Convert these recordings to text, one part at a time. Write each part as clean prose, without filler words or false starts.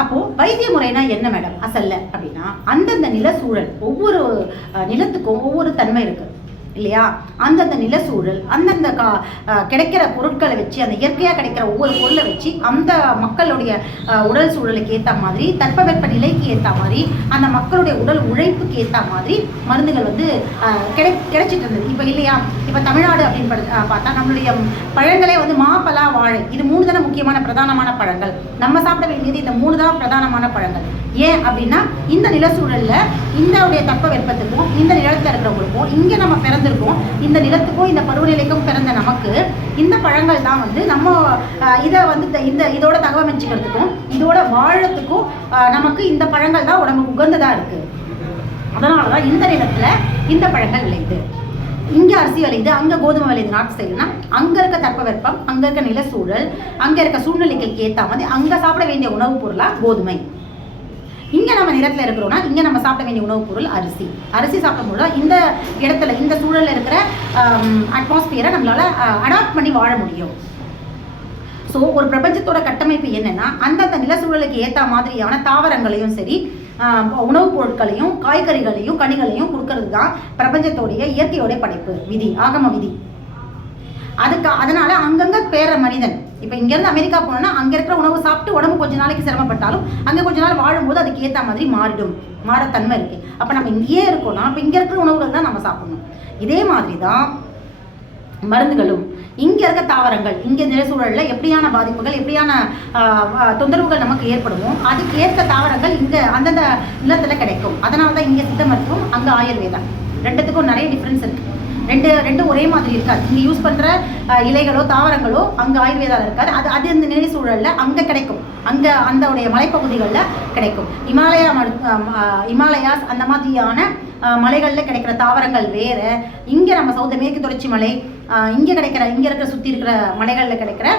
அப்போது வைத்திய முறைனா என்ன மேடம் அசல்ல அப்படின்னா, அந்தந்த நில சூழல், ஒவ்வொரு நிலத்துக்கும் ஒவ்வொரு தன்மை இருக்குது இல்லையா? அந்தந்த நில சூழல், அந்தந்த கிடைக்கிற பொருட்களை வச்சு, அந்த இயற்கையாக கிடைக்கிற ஒவ்வொரு பொருளை வச்சு அந்த மக்களுடைய உடல் சூழலுக்கு ஏற்ற மாதிரி, தட்பவெப்ப நிலைக்கு ஏற்ற மாதிரி, அந்த மக்களுடைய உடல் உழைப்புக்கு ஏற்ற மாதிரி மருந்துகள் வந்து கிடைச்சிட்டு இருந்தது. இப்போ இல்லையா, இப்போ தமிழ்நாடு அப்படின்னு பார்த்தா நம்மளுடைய பழங்களே வந்து மாப்பலா, வாழை, இது 3 தானே முக்கியமான பிரதானமான பழங்கள். நம்ம சாப்பிட வேண்டியது இந்த 3 தான் பிரதானமான பழங்கள். ஏன் அப்படின்னா, இந்த நிலச்சூழலில் இந்த தட்பவெப்பத்துக்கும் இந்த நிலத்தில் இருக்கிறவங்களுக்கும், இங்கே நம்ம பிறந்திருக்கோம், இந்த நிலத்துக்கும் இந்த பருவநிலைக்கும் பிறந்த நமக்கு இந்த பழங்கள் தான் வந்து நம்ம இதை வந்து இதோட தகவமைச்சுக்கிறதுக்கும் இதோட வாழறதுக்கும் நமக்கு இந்த பழங்கள் தான் உடம்புக்கு உகந்ததாக இருக்குது. அதனால தான் இந்த நிலத்தில் இந்த பழங்கள் விளையுது. இங்கே அரிசி விளையுது, அங்கே கோதுமை விளையுது நாட்டு சைடுனா, அங்கே இருக்க தட்பவெப்பம், அங்கே இருக்க நிலச்சூழல், அங்கே இருக்க சூழ்நிலைகளுக்கு ஏற்ற மாதிரி அங்கே சாப்பிட வேண்டிய உணவுப் பொருளாக கோதுமை. இங்கே நம்ம நிலத்தில் இருக்கிறோம்னா இங்கே நம்ம சாப்பிட வேண்டிய உணவுப் பொருள் அரிசி. அரிசி சாப்பிடும்போது இந்த இடத்துல இந்த சூழலில் இருக்கிற அட்மாஸ்பியரை நம்மளால் அடாப்ட் பண்ணி வாழ முடியும். ஸோ ஒரு பிரபஞ்சத்தோட கட்டமைப்பு என்னென்னா, அந்தந்த நிலச்சூழலுக்கு ஏற்ற மாதிரியான தாவரங்களையும் சரி, உணவுப் பொருட்களையும் காய்கறிகளையும் கனிகளையும் கொடுக்கறது தான் பிரபஞ்சத்தோடைய இயற்கையோடைய படைப்பு விதி, ஆகம விதி. அதனால அங்கங்கே பேர மனிதன் இப்போ இங்கேருந்து அமெரிக்கா போனோன்னா அங்கே இருக்கிற உணவு சாப்பிட்டு உடம்பு கொஞ்ச நாளைக்கு சிரமப்பட்டாலும் அங்கே கொஞ்ச நாள் வாழும்போது அதுக்கு ஏற்ற மாதிரி மாறத்தன்மை இருக்குது. அப்போ நம்ம இங்கேயே இருக்கோம்னா அப்போ இங்கே இருக்கிற உணவுகள் தான் நம்ம சாப்பிடணும். இதே மாதிரி தான் மருந்துகளும். இங்கே இருக்க தாவரங்கள், இங்கே நிலச்சூழலில் எப்படியான பாதிப்புகள், எப்படியான தொந்தரவுகள் நமக்கு ஏற்படுமோ அதுக்கு ஏற்ற தாவரங்கள் இங்கே அந்தந்த நிலத்தில் கிடைக்கும். அதனால தான் இங்கே சித்த மருத்துவம், அங்கே ஆயுர்வேதம், ரெண்டுத்துக்கும் நிறைய டிஃப்ரென்ஸ் இருக்குது. ரெண்டு ஒரே மாதிரி இருக்காது. இங்கே யூஸ் பண்ணுற இலைகளோ தாவரங்களோ அங்கே ஆயுர்வேதாவில் இருக்காது. அது இந்த நிலை சூழலில் அங்கே கிடைக்கும், அங்கே அந்தோடைய மலைப்பகுதிகளில் கிடைக்கும். இமாலயாஸ் அந்த மாதிரியான மலைகளில் கிடைக்கிற தாவரங்கள் வேறு, இங்கே நம்ம மேற்கு தொடர்ச்சி மலை இங்கே இருக்கிற சுற்றி இருக்கிற மலைகளில் கிடைக்கிற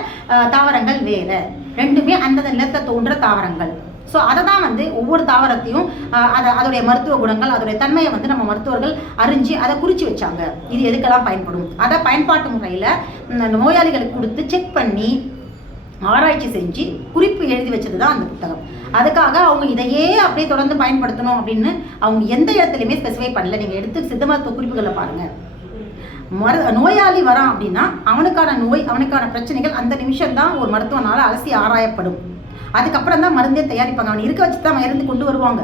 தாவரங்கள் வேறு. ரெண்டுமே அந்தந்த நிலத்தை தோன்ற தாவரங்கள். ஸோ அதை தான் வந்து ஒவ்வொரு தாவரத்தையும் அதோடைய மருத்துவ குணங்கள், அதோடைய தன்மையை வந்து நம்ம மருத்துவர்கள் அறிஞ்சு அதை குறித்து வச்சாங்க. இது எதுக்கெல்லாம் பயன்படும், அதை பயன்பாட்டு முறையில் நோயாளிகளுக்கு கொடுத்து செக் பண்ணி ஆராய்ச்சி செஞ்சு குறிப்பு எழுதி வச்சது தான் அந்த புத்தகம். அதுக்காக அவங்க இதையே அப்படியே தொடர்ந்து பயன்படுத்தணும் அப்படின்னு அவங்க எந்த இடத்துலையுமே ஸ்பெசிஃபை பண்ணல. நீங்கள் எடுத்து சித்த மருத்துவ குறிப்புகளை பாருங்கள். நோயாளி வரான் அப்படின்னா அவனுக்கான நோய், அவனுக்கான பிரச்சனைகள் அந்த நிமிஷம் தான் ஒரு மருத்துவனால் அலசி ஆராயப்படும். அதுக்கப்புறம் தான் மருந்தே தயாரிப்பாங்க. அவன் இருக்க வச்சு தான் மருந்து கொண்டு வருவாங்க,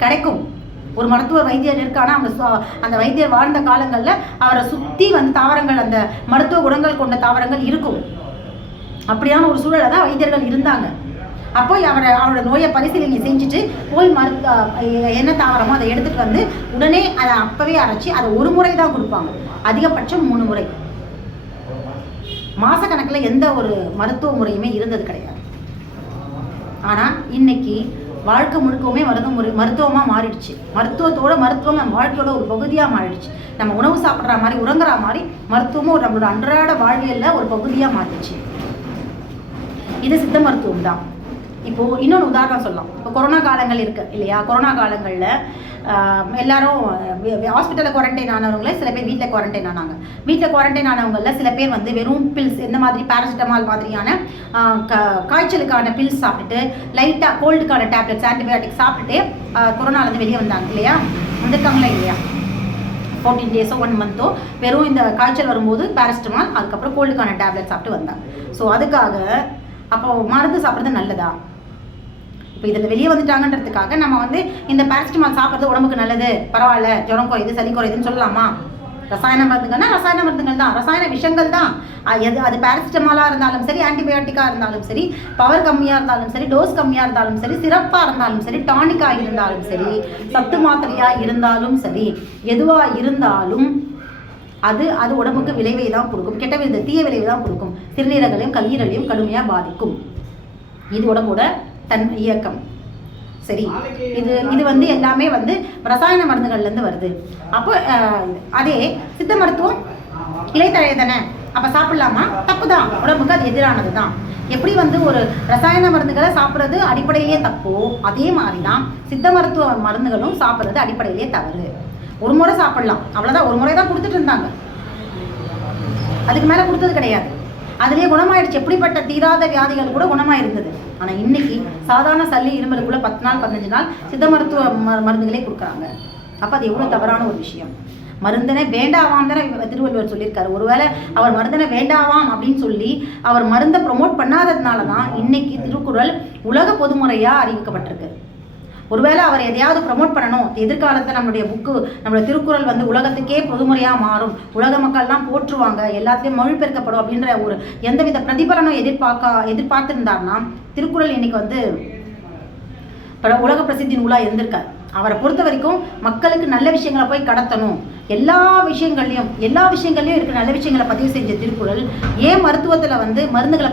கிடைக்கும். ஒரு மருத்துவ வைத்தியர் இருக்கானா அந்த வைத்தியர் வாழ்ந்த காலங்களில் அவரை சுற்றி வந்து தாவரங்கள், அந்த மருத்துவ குணங்கள் கொண்ட தாவரங்கள் இருக்கும். அப்படியான ஒரு சூழலை தான் வைத்தியர்கள் இருந்தாங்க. அப்போ அவரோட நோயை பரிசீலனை செஞ்சுட்டு போய் என்ன தாவரமோ அதை எடுத்துகிட்டு வந்து உடனே அதை அப்பவே அரைச்சி அதை ஒரு முறை தான் கொடுப்பாங்க, அதிகபட்சம் 3 முறை. மாசக்கணக்கில் எந்த ஒரு மருத்துவ முறையுமே இருந்தது கிடையாது. ஆனால் இன்னைக்கு வாழ்க்கை முழுக்கவுமே மருத்துவமாக மாறிடுச்சு. மருத்துவம் நம்ம வாழ்க்கையோட ஒரு பகுதியாக மாறிடுச்சு. நம்ம உணவு சாப்பிட்ற மாதிரி, உறங்குற மாதிரி மருத்துவமும் நம்மளோட அன்றாட வாழ்வியலில் ஒரு பகுதியாக மாறிடுச்சு. இது சித்த மருத்துவம் தான். இப்போது இன்னொன்று உதாரணம் சொல்லலாம். இப்போ கொரோனா காலங்கள் இருக்குது இல்லையா? கொரோனா காலங்களில் எல்லாரும் ஹாஸ்பிட்டலில் குவாரண்டைன் ஆனவங்களே, சில பேர் வீட்டில் குவாரண்டைன் ஆனாங்க. வீட்டில் குவாரண்டைன் ஆனவங்களில் சில பேர் வந்து வெறும் பில்ஸ், இந்த மாதிரி பேராசிட்டமால் மாதிரியான காய்ச்சலுக்கான பில்ஸ் சாப்பிட்டுட்டு, லைட்டாக கோல்டுக்கான டேப்லெட்ஸ், ஆன்டிபயோட்டிக்ஸ் சாப்பிட்டுட்டு கொரோனாலேருந்து வெளியே வந்தாங்க இல்லையா? வந்திருக்காங்களா இல்லையா? 14 டேஸோ 1 மந்த்தோ வெறும் இந்த காய்ச்சல் வரும்போது பேராசிட்டமால், அதுக்கப்புறம் கோல்டுக்கான டேப்லெட் சாப்பிட்டு வந்தாங்க. ஸோ அதுக்காக அப்போ மருந்து சாப்பிட்றது நல்லதா? இப்போ இதில் வெளியே வந்துட்டாங்கன்றதுக்காக நம்ம வந்து இந்த பேராசிட்டமால் சாப்பிட்றது உடம்புக்கு நல்லது, பரவாயில்ல, ஜுரம் குறையுது, சளி குறையுதுன்னு சொல்லலாமா? ரசாயன மருந்துகள்னா ரசாயன மருந்துகள் தான், ரசாயன விஷங்கள் தான். அது பேராசிட்டமாலாக இருந்தாலும் சரி, ஆன்டிபயோட்டிக்காக இருந்தாலும் சரி, பவர் கம்மியாக இருந்தாலும் சரி, டோஸ் கம்மியாக இருந்தாலும் சரி, சிறப்பாக இருந்தாலும் சரி, டானிக்காக இருந்தாலும் சரி, சத்து மாத்திரையாக இருந்தாலும் சரி, எதுவாக இருந்தாலும் அது உடம்புக்கு விளைவை தான் கொடுக்கும், கெட்ட விளைவு, தீய விளைவு தான் கொடுக்கும். சிறுநீரகளையும் கல்லீரலையும் கடுமையாக பாதிக்கும். இது உடம்போட இயக்கம். சரி, இது வந்து எல்லாமே வந்து ரசாயன மருந்துகள்லேருந்து வருது. அப்போ அதே சித்த மருத்துவம் இலைத்தழை தானே, அப்போ சாப்பிடலாமா? தப்பு தான், உடம்புக்கு அது எதிரானது தான். எப்படி வந்து ஒரு ரசாயன மருந்துகளை சாப்பிட்றது அடிப்படையிலேயே தப்போ, அதே மாதிரி தான் சித்த மருத்துவ மருந்துகளும் சாப்பிட்றது அடிப்படையிலேயே தவறு. ஒரு முறை சாப்பிடலாம், அவ்வளோதான். ஒரு முறை தான் கொடுத்துட்டு இருந்தாங்க, அதுக்கு மேலே கொடுத்தது கிடையாது. அதுலேயே குணமாயிடுச்சு. எப்படிப்பட்ட தீராத வியாதிகள் கூட குணமாயிருந்தது. ஆனால் இன்னைக்கு சாதாரண சளி இருமலுக்குள்ள 10 நாள் 15 நாள் சித்த மருத்துவ மருந்துகளே கொடுக்குறாங்க. அப்போ அது எவ்வளோ தவறான ஒரு விஷயம். மருந்தனை வேண்டாவாம் தானே திருவள்ளுவர் சொல்லியிருக்காரு. ஒருவேளை அவர் மருந்தனை வேண்டாவாம் அப்படின்னு சொல்லி அவர் மருந்தை ப்ரொமோட் பண்ணாததுனால தான் இன்னைக்கு திருக்குறள் உலக பொதுமுறையாக அறிவிக்கப்பட்டிருக்கு. ஒருவேளை அவர் எதையாவது ப்ரமோட் பண்ணணும், எதிர்காலத்தை நம்மளுடைய நம்மளுடைய திருக்குறள் வந்து உலகத்துக்கே பொதுமுறையாக மாறும், உலக மக்கள்லாம் போற்றுவாங்க, எல்லாத்தையும் மொழிபெயர்க்கப்படும் அப்படின்ற ஒரு எந்தவித பிரதிபலனும் எதிர்பார்த்திருந்தார்னா திருக்குறள் இன்னைக்கு வந்து உலக பிரசித்தி நூலாக இருந்திருக்கார். அவரை பொறுத்த வரைக்கும் மக்களுக்கு நல்ல விஷயங்களை போய் கடத்தணும், எல்லா விஷயங்கள்லையும் இருக்க நல்ல விஷயங்களை பதிவு செஞ்ச திருக்குறள் ஏன் மருத்துவத்தில் வந்து மருந்துகளை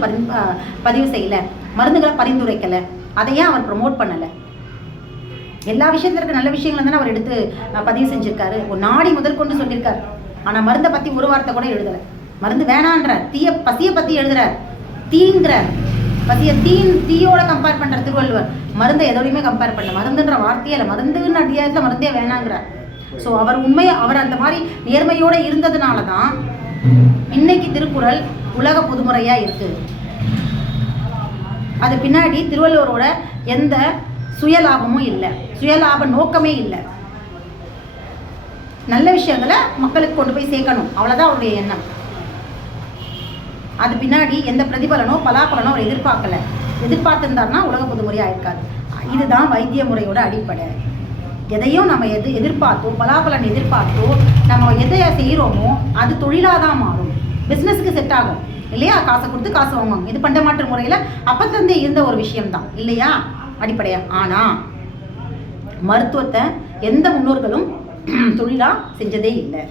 பதிவு செய்யலை, மருந்துகளை பரிந்துரைக்கலை, அதை ஏன் அவர் ப்ரமோட் பண்ணலை? எல்லா விஷயத்துல இருக்க நல்ல விஷயங்கள் தானே அவர் எடுத்து பதிவு செஞ்சிருக்காரு. ஒரு நாடி முதற்கொண்டு சொல்லியிருக்காரு. ஆனால் மருந்தை பற்றி ஒரு வார்த்தை கூட எழுதலை. மருந்து வேணான்றார். பசியை பற்றி எழுதுறார். தீங்கிறார். பசியை தீயோட கம்பேர் பண்ணுற திருவள்ளுவர். மருந்தை எதோடையுமே கம்பேர் பண்ணல. மருந்துன்ற வார்த்தையே இல்லை, மருந்துன்னு அடியாயத்தில் மருந்தே வேணாங்கிறார். ஸோ அவர் அந்த மாதிரி நேர்மையோடு இருந்ததுனால தான் இன்னைக்கு திருக்குறள் உலக பொதுமுறையாக இருக்குது. அது பின்னாடி திருவள்ளுவரோட எந்த சுயலாபமும் இல்லை, சுயலாப நோக்கமே இல்லை. நல்ல விஷயங்களை மக்களுக்கு கொண்டு போய் சேர்க்கணும், அவ்வளோதான் அவருடைய எண்ணம். அது பின்னாடி எந்த பிரதிபலனோ பலாபலனோ அவர் எதிர்பார்த்திருந்தார்னா உலக பொதுமுறையாக இருக்காது. இதுதான் வைத்திய முறையோட அடிப்படை. எதையும் நம்ம எதிர்பார்த்தோ பலாபலன் எதிர்பார்த்தோ நம்ம எதை செய்கிறோமோ அது தொழிலாக தான் மாறும், பிஸ்னஸுக்கு செட் ஆகும் இல்லையா? காசை கொடுத்து காசு வாங்குவாங்க. இது பண்டமாற்று முறையில் அப்பத்தந்தே இருந்த ஒரு விஷயம்தான் இல்லையா அடிப்படையா. ஆனால் மருத்துவத்தை எந்த முன்னோர்களும் தொழிலாக செஞ்சதே இல்லை.